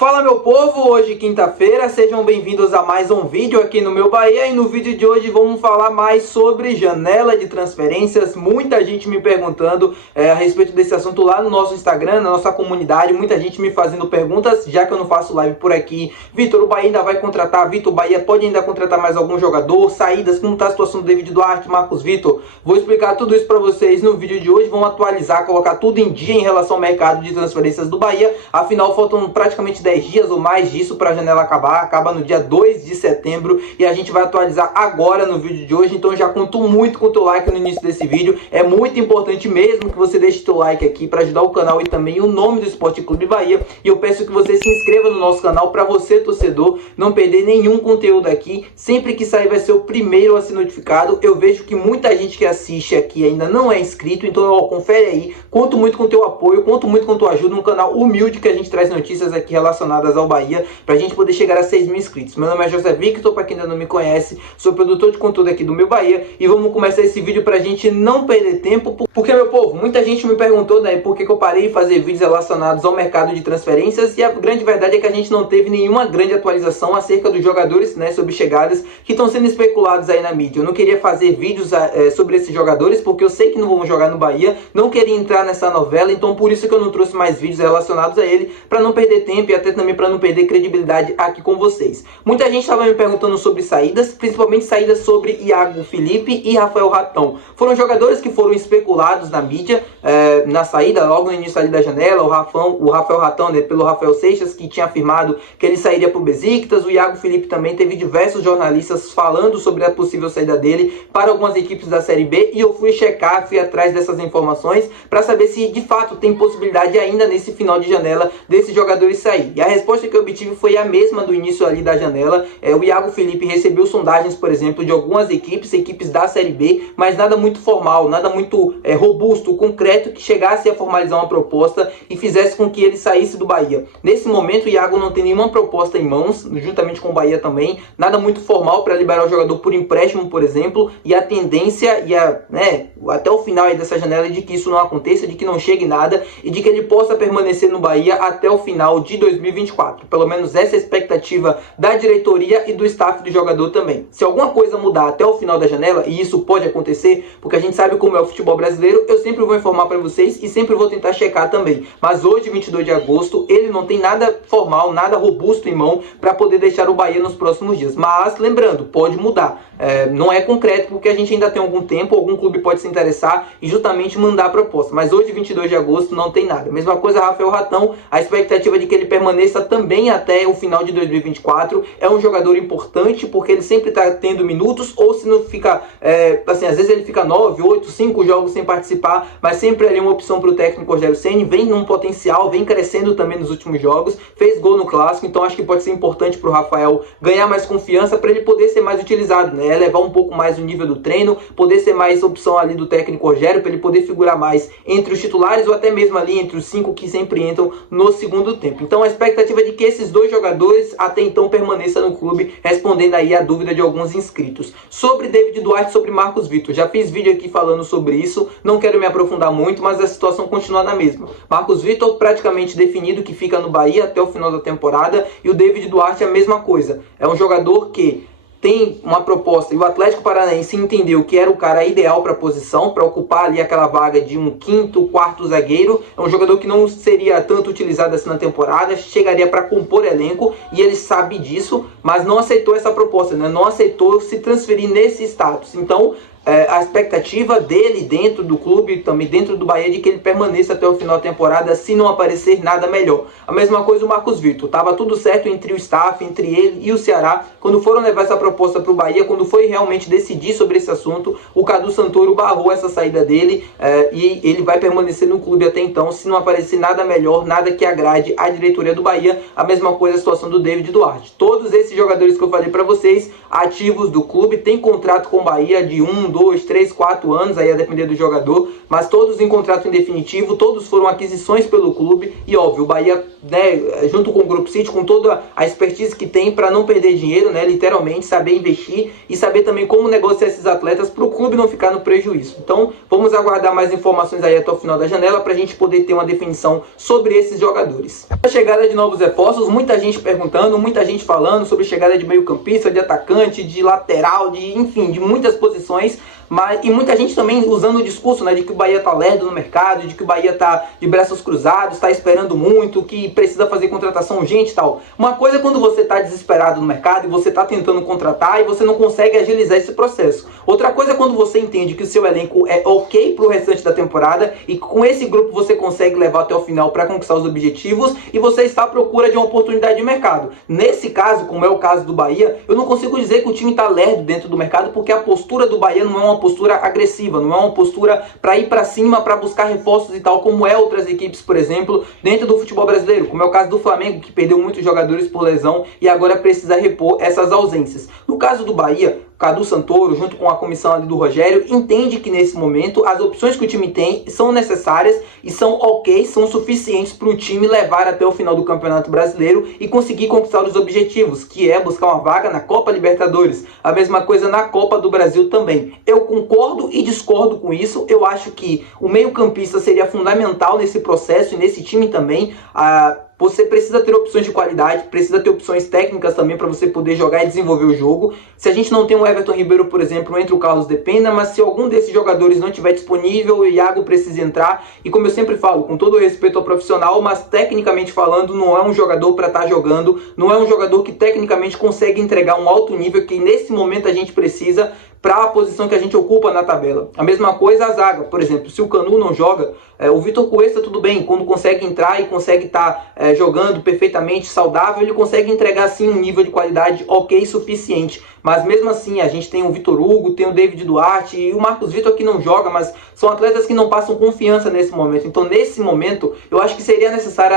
Fala meu povo, hoje quinta-feira, sejam bem-vindos a mais um vídeo aqui no meu Bahia. E no vídeo de hoje vamos falar mais sobre janela de transferências. Muita gente me perguntando a respeito desse assunto lá no nosso Instagram, na nossa comunidade. Muita gente me fazendo perguntas, já que eu não faço live por aqui. Vitor, o Bahia ainda vai contratar? Vitor, o Bahia pode ainda contratar mais algum jogador? Saídas, como está a situação do David Duarte, Marcos Vitor? Vou explicar tudo isso para vocês no vídeo de hoje. Vamos atualizar, colocar tudo em dia em relação ao mercado de transferências do Bahia. Afinal, faltam praticamente 10 dias ou mais disso para a janela acabar. Acaba no dia 2 de setembro e a gente vai atualizar agora no vídeo de hoje. Então já conto muito com o teu like no início desse vídeo. É muito importante mesmo que você deixe teu like aqui para ajudar o canal e também o nome do Esporte Clube Bahia. E eu peço que você se inscreva no nosso canal para você, torcedor, não perder nenhum conteúdo aqui. Sempre que sair vai ser o primeiro a ser notificado. Eu vejo que muita gente que assiste aqui ainda não é inscrito, então ó, confere aí. Conto muito com o teu apoio, conto muito com tua ajuda, um canal humilde que a gente traz notícias aqui relacionadas ao Bahia, pra gente poder chegar a 6 mil inscritos. Meu nome é José Victor, pra quem ainda não me conhece, sou produtor de conteúdo aqui do meu Bahia, e vamos começar esse vídeo pra gente não perder tempo, porque, meu povo, muita gente me perguntou, né, por que eu parei de fazer vídeos relacionados ao mercado de transferências, e a grande verdade é que a gente não teve nenhuma grande atualização acerca dos jogadores, né, sobre chegadas que estão sendo especulados aí na mídia. Eu não queria fazer vídeos sobre esses jogadores, porque eu sei que não vão jogar no Bahia, não queria entrar nessa novela, então por isso que eu não trouxe mais vídeos relacionados a ele, pra não perder tempo e até também para não perder credibilidade aqui com vocês. Muita gente estava me perguntando sobre saídas, principalmente saídas sobre Iago Felipe e Rafael Ratão. Foram jogadores que foram especulados na mídia, na saída, logo no início ali da janela. O Rafael Ratão, né, pelo Rafael Seixas, que tinha afirmado que ele sairia para o Besiktas. O Iago Felipe também teve diversos jornalistas falando sobre a possível saída dele para algumas equipes da Série B, e eu fui checar, fui atrás dessas informações para saber se de fato tem possibilidade ainda nesse final de janela desses jogadores sair. E a resposta que eu obtive foi a mesma do início ali da janela. O Iago Felipe recebeu sondagens, por exemplo, de algumas equipes da Série B, mas nada muito formal, nada muito robusto, concreto, que chegasse a formalizar uma proposta e fizesse com que ele saísse do Bahia. Nesse momento, o Iago não tem nenhuma proposta em mãos, juntamente com o Bahia também, nada muito formal para liberar o jogador por empréstimo, por exemplo, e a tendência até o final aí dessa janela é de que isso não aconteça, de que não chegue nada e de que ele possa permanecer no Bahia até o final de 2024. Pelo menos essa é a expectativa da diretoria e do staff do jogador também. Se alguma coisa mudar até o final da janela, e isso pode acontecer, porque a gente sabe como é o futebol brasileiro, eu sempre vou informar para vocês e sempre vou tentar checar também. Mas hoje, 22 de agosto, ele não tem nada formal, nada robusto em mão para poder deixar o Bahia nos próximos dias. Mas, lembrando, pode mudar. Não é concreto, porque a gente ainda tem algum tempo, algum clube pode se interessar e justamente mandar a proposta. Mas hoje, 22 de agosto, não tem nada. Mesma coisa, Rafael Ratão, a expectativa de que ele permaneça também até o final de 2024. É um jogador importante, porque ele sempre está tendo minutos, ou se não fica, às vezes ele fica 9, 8, 5 jogos sem participar, mas sempre ali uma opção para o técnico Rogério Ceni. Vem num potencial, vem crescendo também nos últimos jogos, fez gol no Clássico, então acho que pode ser importante para o Rafael ganhar mais confiança, para ele poder ser mais utilizado, né? Elevar um pouco mais o nível do treino, poder ser mais opção ali do técnico Rogério, para ele poder figurar mais entre os titulares, ou até mesmo ali entre os 5 que sempre entram no segundo tempo. Então a expectativa é de que esses dois jogadores até então permaneçam no clube, respondendo aí a dúvida de alguns inscritos. Sobre David Duarte, sobre Marcos Vitor, já fiz vídeo aqui falando sobre isso, não quero me aprofundar muito, mas a situação continua na mesma. Marcos Vitor praticamente definido que fica no Bahia até o final da temporada, e o David Duarte é a mesma coisa. É um jogador que tem uma proposta, e o Atlético Paranaense entendeu que era o cara ideal para a posição, para ocupar ali aquela vaga de um quinto, quarto zagueiro. É um jogador que não seria tanto utilizado assim na temporada, chegaria para compor elenco, e ele sabe disso, mas não aceitou essa proposta, né? Não aceitou se transferir nesse status. Então a expectativa dele dentro do clube, também dentro do Bahia, é de que ele permaneça até o final da temporada, se não aparecer nada melhor. A mesma coisa o Marcos Vitor, estava tudo certo entre o staff, entre ele e o Ceará, quando foram levar essa proposta para o Bahia, quando foi realmente decidir sobre esse assunto, o Cadu Santoro barrou essa saída dele, e ele vai permanecer no clube até então, se não aparecer nada melhor, nada que agrade a diretoria do Bahia. A mesma coisa a situação do David Duarte. Todos esses jogadores que eu falei para vocês, ativos do clube, têm contrato com o Bahia de 1, 2, 3, 4 anos, aí a depender do jogador, mas todos em contrato indefinitivo, todos foram aquisições pelo clube e óbvio, o Bahia, né, junto com o Grupo City, com toda a expertise que tem para não perder dinheiro, né, literalmente, saber investir e saber também como negociar esses atletas para o clube não ficar no prejuízo. Então, vamos aguardar mais informações aí até o final da janela para a gente poder ter uma definição sobre esses jogadores. A chegada de novos reforços, muita gente perguntando, muita gente falando sobre chegada de meio-campista, de atacante, de lateral, de enfim, de muitas posições. E muita gente também usando o discurso, né, de que o Bahia tá lerdo no mercado, de que o Bahia tá de braços cruzados, está esperando muito, que precisa fazer contratação urgente e tal. Uma coisa é quando você tá desesperado no mercado e você tá tentando contratar e você não consegue agilizar esse processo. Outra coisa é quando você entende que o seu elenco é ok pro restante da temporada e com esse grupo você consegue levar até o final para conquistar os objetivos e você está à procura de uma oportunidade de mercado. Nesse caso, como é o caso do Bahia, eu não consigo dizer que o time tá lerdo dentro do mercado porque a postura do Bahia não é uma postura agressiva, não é uma postura para ir para cima, para buscar reforços e tal, como é outras equipes, por exemplo, dentro do futebol brasileiro, como é o caso do Flamengo, que perdeu muitos jogadores por lesão e agora precisa repor essas ausências. No caso do Bahia, Cadu Santoro, junto com a comissão ali do Rogério, entende que nesse momento as opções que o time tem são necessárias e são ok, são suficientes para o time levar até o final do Campeonato Brasileiro e conseguir conquistar os objetivos, que é buscar uma vaga na Copa Libertadores. A mesma coisa na Copa do Brasil também. Eu concordo e discordo com isso. Eu acho que o meio-campista seria fundamental nesse processo e nesse time também. Você precisa ter opções de qualidade, precisa ter opções técnicas também para você poder jogar e desenvolver o jogo. Se a gente não tem o Everton Ribeiro, por exemplo, entra o Carlos Depena, mas se algum desses jogadores não estiver disponível, o Iago precisa entrar. E como eu sempre falo, com todo o respeito ao profissional, mas tecnicamente falando, não é um jogador para estar jogando, não é um jogador que tecnicamente consegue entregar um alto nível que nesse momento a gente precisa para a posição que a gente ocupa na tabela. A mesma coisa a zaga, por exemplo, se o Canu não joga, o Vitor Cuesta tudo bem, quando consegue entrar e consegue estar jogando perfeitamente saudável, ele consegue entregar sim um nível de qualidade ok, suficiente. Mas mesmo assim, a gente tem o Vitor Hugo, tem o David Duarte e o Marcos Vitor que não joga, mas são atletas que não passam confiança nesse momento. Então, nesse momento, eu acho que seria necessário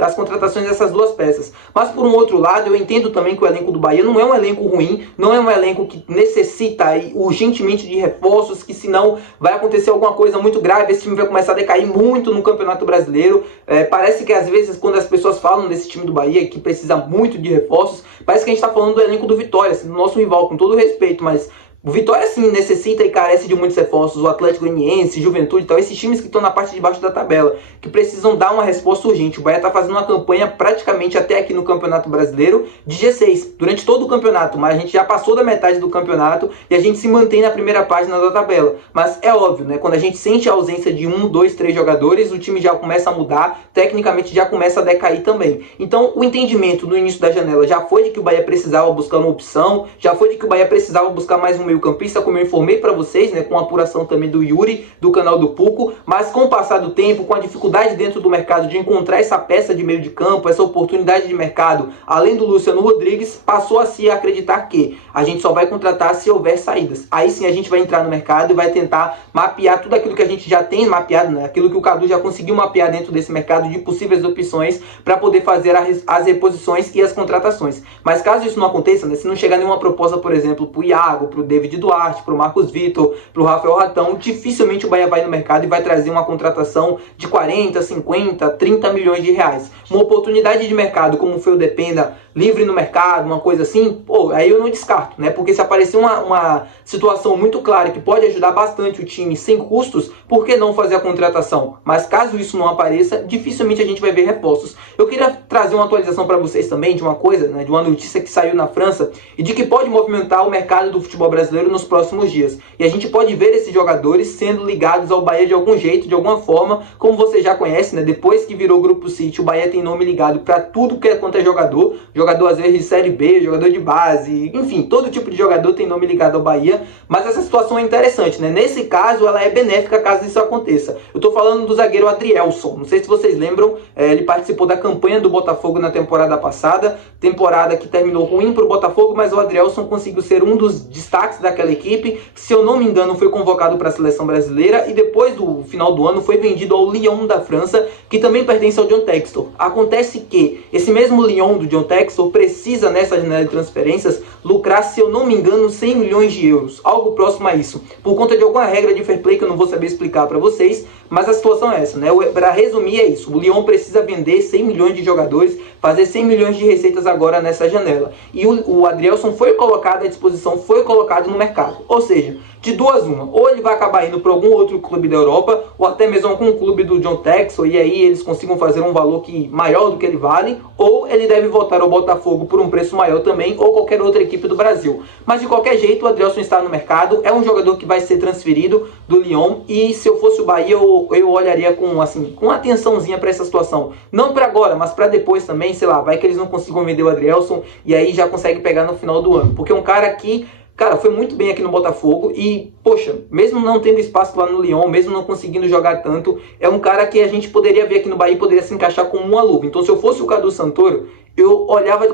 as contratações dessas duas peças. Mas, por um outro lado, eu entendo também que o elenco do Bahia não é um elenco ruim, não é um elenco que necessita urgentemente de reforços, que senão vai acontecer alguma coisa muito grave, esse time vai começar a decair muito no Campeonato Brasileiro. Parece que às vezes, quando as pessoas falam desse time do Bahia, que precisa muito de reforços, parece que a gente está falando do elenco do Vitória, assim, do nosso rival, com todo respeito, mas o Vitória sim necessita e carece de muitos reforços, o Atlético Goianiense, Juventude e tal, esses times que estão na parte de baixo da tabela, que precisam dar uma resposta urgente. O Bahia está fazendo uma campanha praticamente até aqui no Campeonato Brasileiro de G6, durante todo o campeonato, mas a gente já passou da metade do campeonato e a gente se mantém na primeira página da tabela. Mas é óbvio, né? Quando a gente sente a ausência de 1, 2, 3 jogadores, o time já começa a mudar, tecnicamente já começa a decair também. Então o entendimento no início da janela já foi de que o Bahia precisava buscar uma opção, já foi de que o Bahia precisava buscar mais um meio-campista, como eu informei para vocês, né, com a apuração também do Yuri, do canal do Puco, mas com o passar do tempo, com a dificuldade dentro do mercado de encontrar essa peça de meio de campo, essa oportunidade de mercado, além do Luciano Rodrigues, passou a se acreditar que a gente só vai contratar se houver saídas. Aí sim a gente vai entrar no mercado e vai tentar mapear tudo aquilo que a gente já tem mapeado, né, aquilo que o Cadu já conseguiu mapear dentro desse mercado de possíveis opções para poder fazer as reposições e as contratações. Mas caso isso não aconteça, né, se não chegar nenhuma proposta, por exemplo, para o Iago, para o David Duarte, para o Marcos Vitor, para o Rafael Ratão, dificilmente o Bahia vai no mercado e vai trazer uma contratação de 40, 50, 30 milhões de reais. Uma oportunidade de mercado como foi o Dependa, livre no mercado, uma coisa assim, pô, aí eu não descarto, né? Porque se aparecer uma situação muito clara que pode ajudar bastante o time sem custos, por que não fazer a contratação? Mas caso isso não apareça, dificilmente a gente vai ver reforços. Eu queria trazer uma atualização para vocês também de uma coisa, né, de uma notícia que saiu na França e de que pode movimentar o mercado do futebol brasileiro nos próximos dias. E a gente pode ver esses jogadores sendo ligados ao Bahia de algum jeito, de alguma forma, como você já conhece, né? Depois que virou o Grupo City, o Bahia tem nome ligado para tudo que é quanto é jogador às vezes de Série B, jogador de base, enfim, todo tipo de jogador tem nome ligado ao Bahia, mas essa situação é interessante, né? Nesse caso, ela é benéfica caso isso aconteça. Eu tô falando do zagueiro Adrielson, não sei se vocês lembram, ele participou da campanha do Botafogo na temporada passada, temporada que terminou ruim pro Botafogo, mas o Adrielson conseguiu ser um dos destaques craques daquela equipe, se eu não me engano foi convocado para a seleção brasileira e depois do final do ano foi vendido ao Lyon da França, que também pertence ao John Textor. Acontece que esse mesmo Lyon do John Textor precisa nessa janela de transferências lucrar, se eu não me engano, 100 milhões de euros, algo próximo a isso, por conta de alguma regra de fair play que eu não vou saber explicar para vocês, mas a situação é essa, né? Para resumir é isso, o Lyon precisa vender 100 milhões de jogadores, fazer 100 milhões de receitas agora nessa janela, e o Adrielson foi colocado à disposição, foi colocado no mercado, ou seja, de duas uma, ou ele vai acabar indo para algum outro clube da Europa, ou até mesmo algum clube do John Textor, e aí eles consigam fazer um valor maior do que ele vale, ou ele deve voltar ao Botafogo por um preço maior também, ou qualquer outra equipe do Brasil. Mas de qualquer jeito, o Adrielson está no mercado, é um jogador que vai ser transferido do Lyon, e se eu fosse o Bahia, eu olharia com atençãozinha para essa situação. Não para agora, mas para depois também, sei lá, vai que eles não consigam vender o Adrielson, e aí já consegue pegar no final do ano. Porque é um cara que, cara, foi muito bem aqui no Botafogo e, poxa, mesmo não tendo espaço lá no Lyon, mesmo não conseguindo jogar tanto, é um cara que a gente poderia ver aqui no Bahia e poderia se encaixar como uma luva. Então, se eu fosse o Cadu Santoro, eu olhava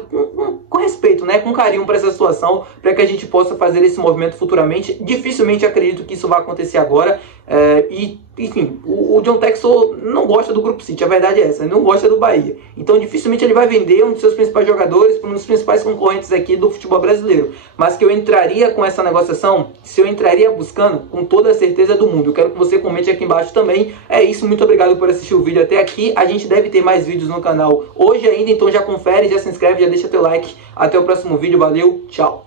com respeito, né, com carinho para essa situação, para que a gente possa fazer esse movimento futuramente. Dificilmente acredito que isso vai acontecer agora. Enfim, o John Textor não gosta do Grupo City, a verdade é essa, ele não gosta do Bahia. Então dificilmente ele vai vender um dos seus principais jogadores para um dos principais concorrentes aqui do futebol brasileiro. Mas que eu entraria com essa negociação, se eu entraria buscando, com toda a certeza do mundo. Eu quero que você comente aqui embaixo também. É isso, muito obrigado por assistir o vídeo até aqui. A gente deve ter mais vídeos no canal hoje ainda, então já confere, já se inscreve, já deixa teu like. Até o próximo vídeo, valeu, tchau!